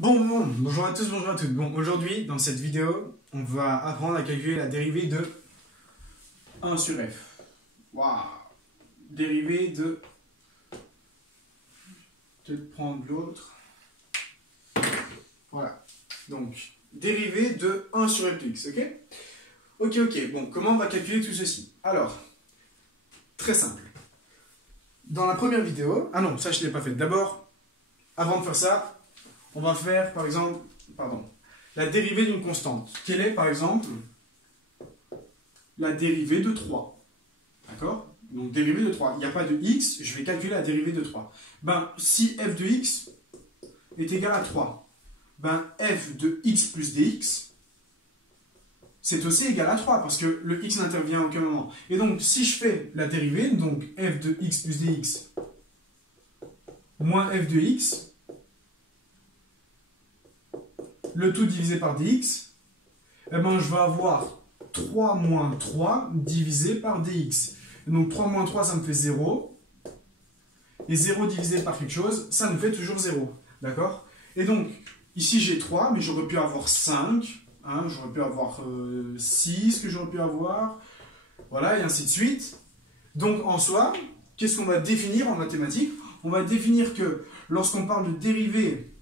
Bonjour à tous, bonjour à toutes. Bon, aujourd'hui, dans cette vidéo, on va apprendre à calculer la dérivée de 1 sur f. Waouh! Dérivée de... Peut-être prendre l'autre. Voilà. Donc, dérivée de 1 sur f de x, ok? Ok. Bon, comment on va calculer tout ceci? Alors, très simple. Dans la première vidéo... Ah non, ça je ne l'ai pas fait. D'abord, avant de faire ça, on va faire, par exemple, la dérivée d'une constante. Quelle est, par exemple, la dérivée de 3? D'accord? Donc, dérivée de 3. Il n'y a pas de x, je vais calculer la dérivée de 3. Ben, si f de x est égal à 3, ben, f de x plus dx, c'est aussi égal à 3, parce que le x n'intervient à aucun moment. Et donc, si je fais la dérivée, donc f de x plus dx moins f de x, le tout divisé par dx, eh ben, je vais avoir 3 moins 3 divisé par dx. Et donc 3 moins 3, ça me fait 0. Et 0 divisé par quelque chose, ça nous fait toujours 0. D'accord? Et donc, ici j'ai 3, mais j'aurais pu avoir 5. Hein, j'aurais pu avoir 6 que j'aurais pu avoir. Voilà, et ainsi de suite. Donc, en soi, qu'est-ce qu'on va définir en mathématiques? On va définir que lorsqu'on parle de dérivée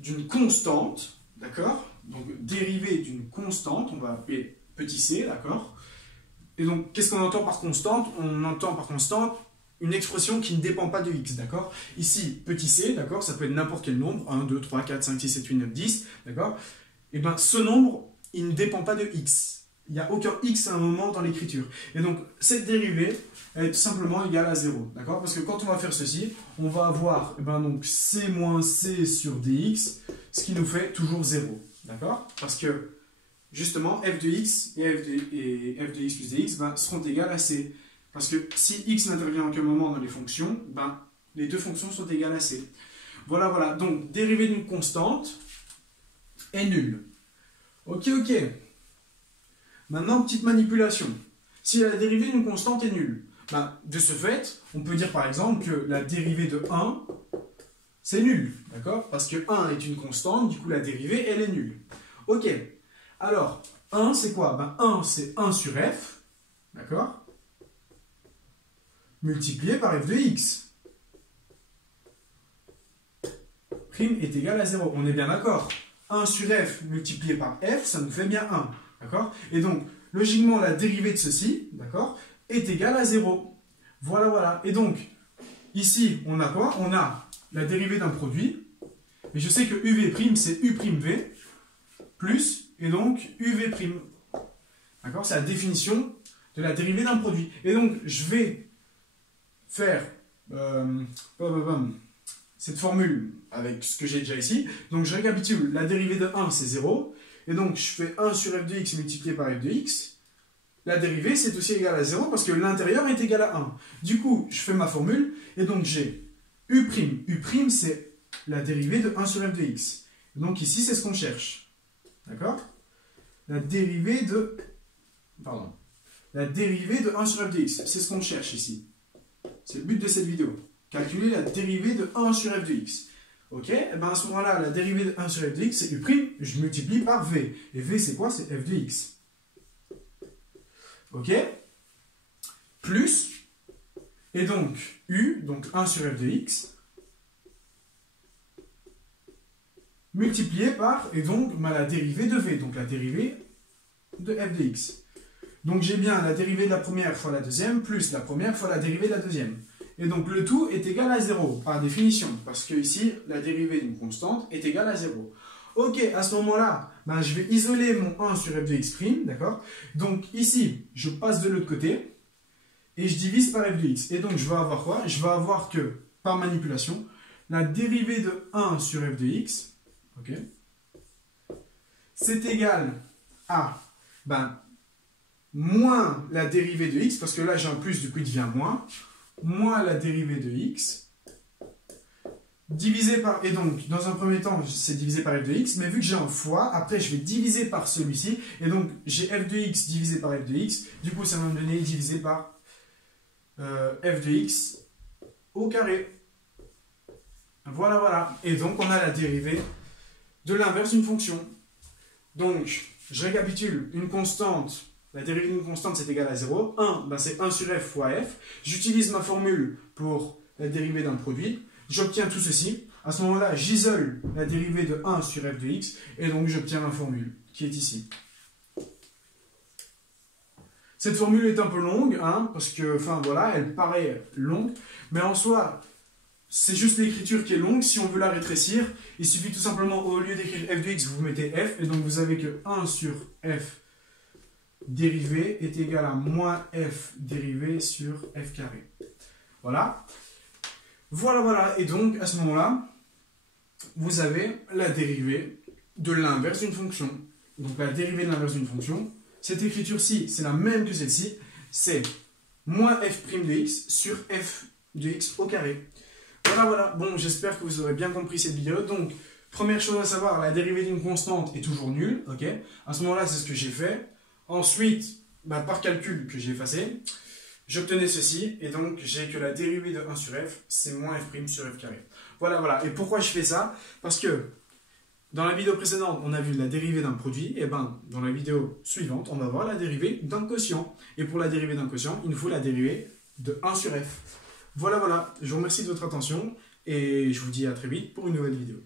d'une constante, d'accord? Donc, dérivée d'une constante, on va appeler petit c, d'accord? Et donc, qu'est-ce qu'on entend par constante? On entend par constante une expression qui ne dépend pas de x, d'accord? Ici, petit c, d'accord? Ça peut être n'importe quel nombre, 1, 2, 3, 4, 5, 6, 7, 8, 9, 10, d'accord? Et bien, ce nombre, il ne dépend pas de x. Il n'y a aucun x à un moment dans l'écriture. Et donc, cette dérivée est tout simplement égale à 0, d'accord? Parce que quand on va faire ceci, on va avoir donc c moins c sur dx, ce qui nous fait toujours 0, d'accord? Parce que, justement, f de x et f de x plus dx seront égales à c. Parce que si x n'intervient à aucun moment dans les fonctions, les deux fonctions sont égales à c. Voilà. Donc, dérivée d'une constante est nulle. Ok. Maintenant, petite manipulation. Si la dérivée d'une constante est nulle, de ce fait, on peut dire par exemple que la dérivée de 1, c'est nul. D'accord? Parce que 1 est une constante, du coup la dérivée, elle est nulle. Ok. Alors, 1, c'est quoi? 1, c'est 1 sur f. D'accord? Multiplié par f de x. Prime est égal à 0. On est bien d'accord? 1 sur f multiplié par f, ça nous fait bien 1. D'accord? Et donc, logiquement, la dérivée de ceci, d'accord, est égale à 0. Voilà. Et donc, ici, on a quoi? On a la dérivée d'un produit. Et je sais que uv', c'est u'v plus, et donc uv'. D'accord? C'est la définition de la dérivée d'un produit. Et donc, je vais faire cette formule avec ce que j'ai déjà ici. Donc, je récapitule. La dérivée de 1, c'est 0. Et donc, je fais 1 sur f de x multiplié par f de x. La dérivée, c'est aussi égal à 0 parce que l'intérieur est égal à 1. Du coup, je fais ma formule. Et donc, j'ai u'. U', c'est la dérivée de 1 sur f de x. Donc, ici, c'est ce qu'on cherche. D'accord? La dérivée de 1 sur f de x. C'est ce qu'on cherche ici. C'est le but de cette vidéo. Calculer la dérivée de 1 sur f de x. Ok, et à ce moment-là, la dérivée de 1 sur f de x, c'est u', je multiplie par v. Et v, c'est quoi? C'est f de x. Ok? Plus, et donc u, donc 1 sur f de x, multiplié par, et donc la dérivée de v, donc la dérivée de f de x. Donc j'ai bien la dérivée de la première fois la deuxième, plus la première fois la dérivée de la deuxième. Et donc le tout est égal à 0, par définition, parce que ici, la dérivée d'une constante est égale à 0. Ok, à ce moment-là, je vais isoler mon 1 sur f de x', d'accord? Donc ici, je passe de l'autre côté, et je divise par f de x. Et donc je vais avoir quoi? Je vais avoir que, par manipulation, la dérivée de 1 sur f de x, ok, c'est égal à, moins la dérivée de x, parce que là j'ai un plus, du coup il devient moins la dérivée de x, divisé par, et donc dans un premier temps c'est divisé par f de x, mais vu que j'ai un fois, après je vais diviser par celui-ci, et donc j'ai f de x divisé par f de x, du coup ça va me donner divisé par f de x au carré. Voilà, voilà. Et donc, on a la dérivée de l'inverse d'une fonction. Donc, je récapitule. Une constante, la dérivée d'une constante, c'est égal à 0. 1, ben c'est 1 sur f fois f. J'utilise ma formule pour la dérivée d'un produit. J'obtiens tout ceci. À ce moment-là, j'isole la dérivée de 1 sur f de x. Et donc, j'obtiens ma formule, qui est ici. Cette formule est un peu longue, hein, parce que, enfin voilà, elle paraît longue, mais en soi, c'est juste l'écriture qui est longue. Si on veut la rétrécir, il suffit tout simplement, au lieu d'écrire f de x, vous mettez f, et donc vous avez que 1 sur f dérivée est égal à moins f dérivée sur f carré. Voilà. Voilà, voilà. Et donc, à ce moment-là, vous avez la dérivée de l'inverse d'une fonction. Donc, la dérivée de l'inverse d'une fonction, cette écriture-ci, c'est la même que celle-ci, c'est moins f' de x sur f de x au carré. Voilà, voilà. Bon, j'espère que vous aurez bien compris cette vidéo. Donc, première chose à savoir, la dérivée d'une constante est toujours nulle. Ok. À ce moment-là, c'est ce que j'ai fait. Ensuite, bah, par calcul que j'ai effacé, j'obtenais ceci. Et donc, j'ai que la dérivée de 1 sur f, c'est moins f' sur f carré. Voilà, voilà. Et pourquoi je fais ça? Parce que dans la vidéo précédente, on a vu la dérivée d'un produit. Et ben, dans la vidéo suivante, on va voir la dérivée d'un quotient. Et pour la dérivée d'un quotient, il nous faut la dérivée de 1 sur f. Voilà, voilà. Je vous remercie de votre attention et je vous dis à très vite pour une nouvelle vidéo.